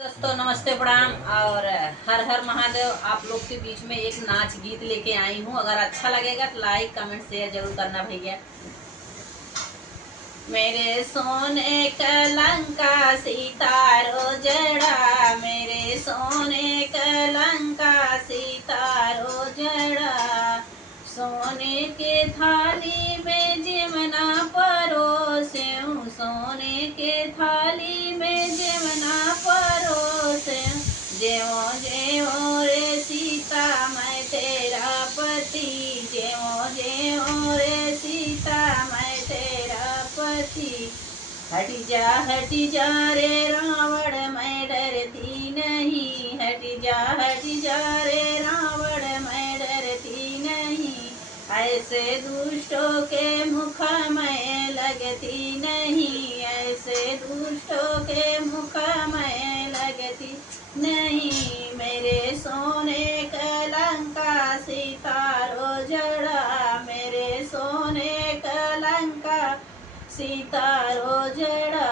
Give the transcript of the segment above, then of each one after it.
दोस्तों नमस्ते प्रणाम और हर हर महादेव। आप लोग के बीच में एक नाच गीत लेके आई हूँ। अगर अच्छा लगेगा तो लाइक कमेंट शेयर जरूर करना भैया। मेरे सोने कलंका सितारो जड़ा, मेरे सोने कलंका सितारो जड़ा, सोने के थाली में जमना परोसेऊं, सोने के थाली में जमना परोसेऊं, जेवो जेवो रे सीता मैं तेरा पति, जेवो जेवो रे सीता मैं तेरा पति। हटी जा रे रावण मैं डरती नहीं, हटी जा रे रावण मैं डरती नहीं, ऐसे दुष्टों के मुख में लगती नहीं, ऐसे दुष्टों के मुख में लगती नहीं। मेरे सोने कलंका सितारो जड़ा, मेरे सोने कलंका सितारो जड़ा,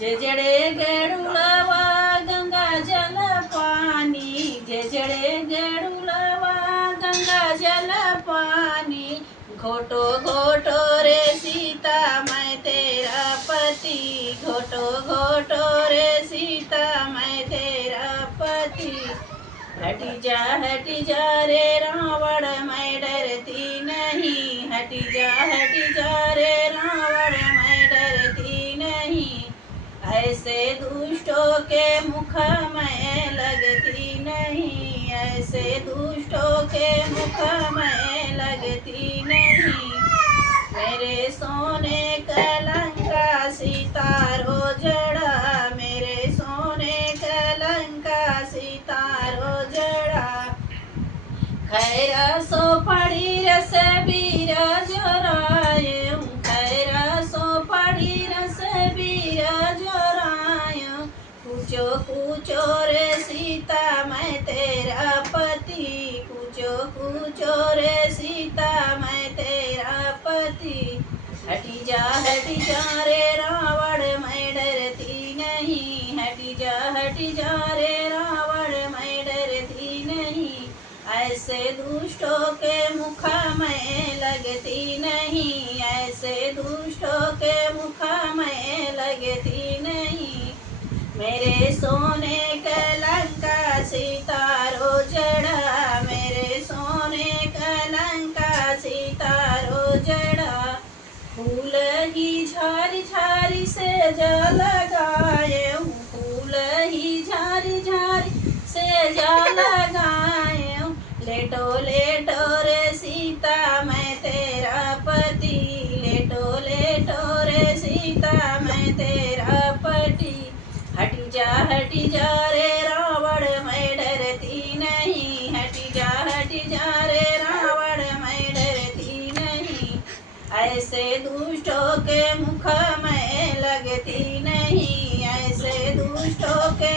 जड़े गड़ुलवा गंगा जल पानी, जड़े गड़ुलवा गंगा जल पानी, घोटो घोटो रे सीता मैं तेरा पति, घोटो घोटो रे सीता मैं तेरा पति। हटी जा रे रावण मैं डरती नहीं, हटी जा रे रावण मैं डरती नहीं, ऐसे दुष्टों के मुख में लगती नहीं, ऐसे दुष्टों के मुख में लगती नहीं। मेरे सोने कलंका सितारो जड़ा, मेरे सोने कलंका सितारो जड़ा, खैरा सो पड़ी रस बीर जोरायूं, खैरा सो पड़ी रस बीर जोरायूं, पूछो पूछो रे सीता मैं तेरा पति, पूछो पूछो रे सीता मैं तेरा पति। हटी जा रे रावण मैं डरती नहीं, हटी जा रे रावण मैं डरती नहीं, ऐसे दुष्टों के मुख में लगती नहीं, ऐसे दुष्टों के मुख में लगती नहीं। मेरे सोने कलंका सितारो जड़ा, मेरे सोने कलंका सितारो जड़ा, फूल ही झारी झारी से जा लगाए, फूल ही झारी झारी से जा लगाए, लेटो लेटो रे सीता मैं तेरा पति, लेटो लेटो रे सीता मैं तेरा पति। हटी जा रे रावण मैं डरती नहीं, हटी जा रे रावण मैं डरती नहीं, ऐसे दुष्टों के मुख में लगती नहीं, ऐसे दुष्टों के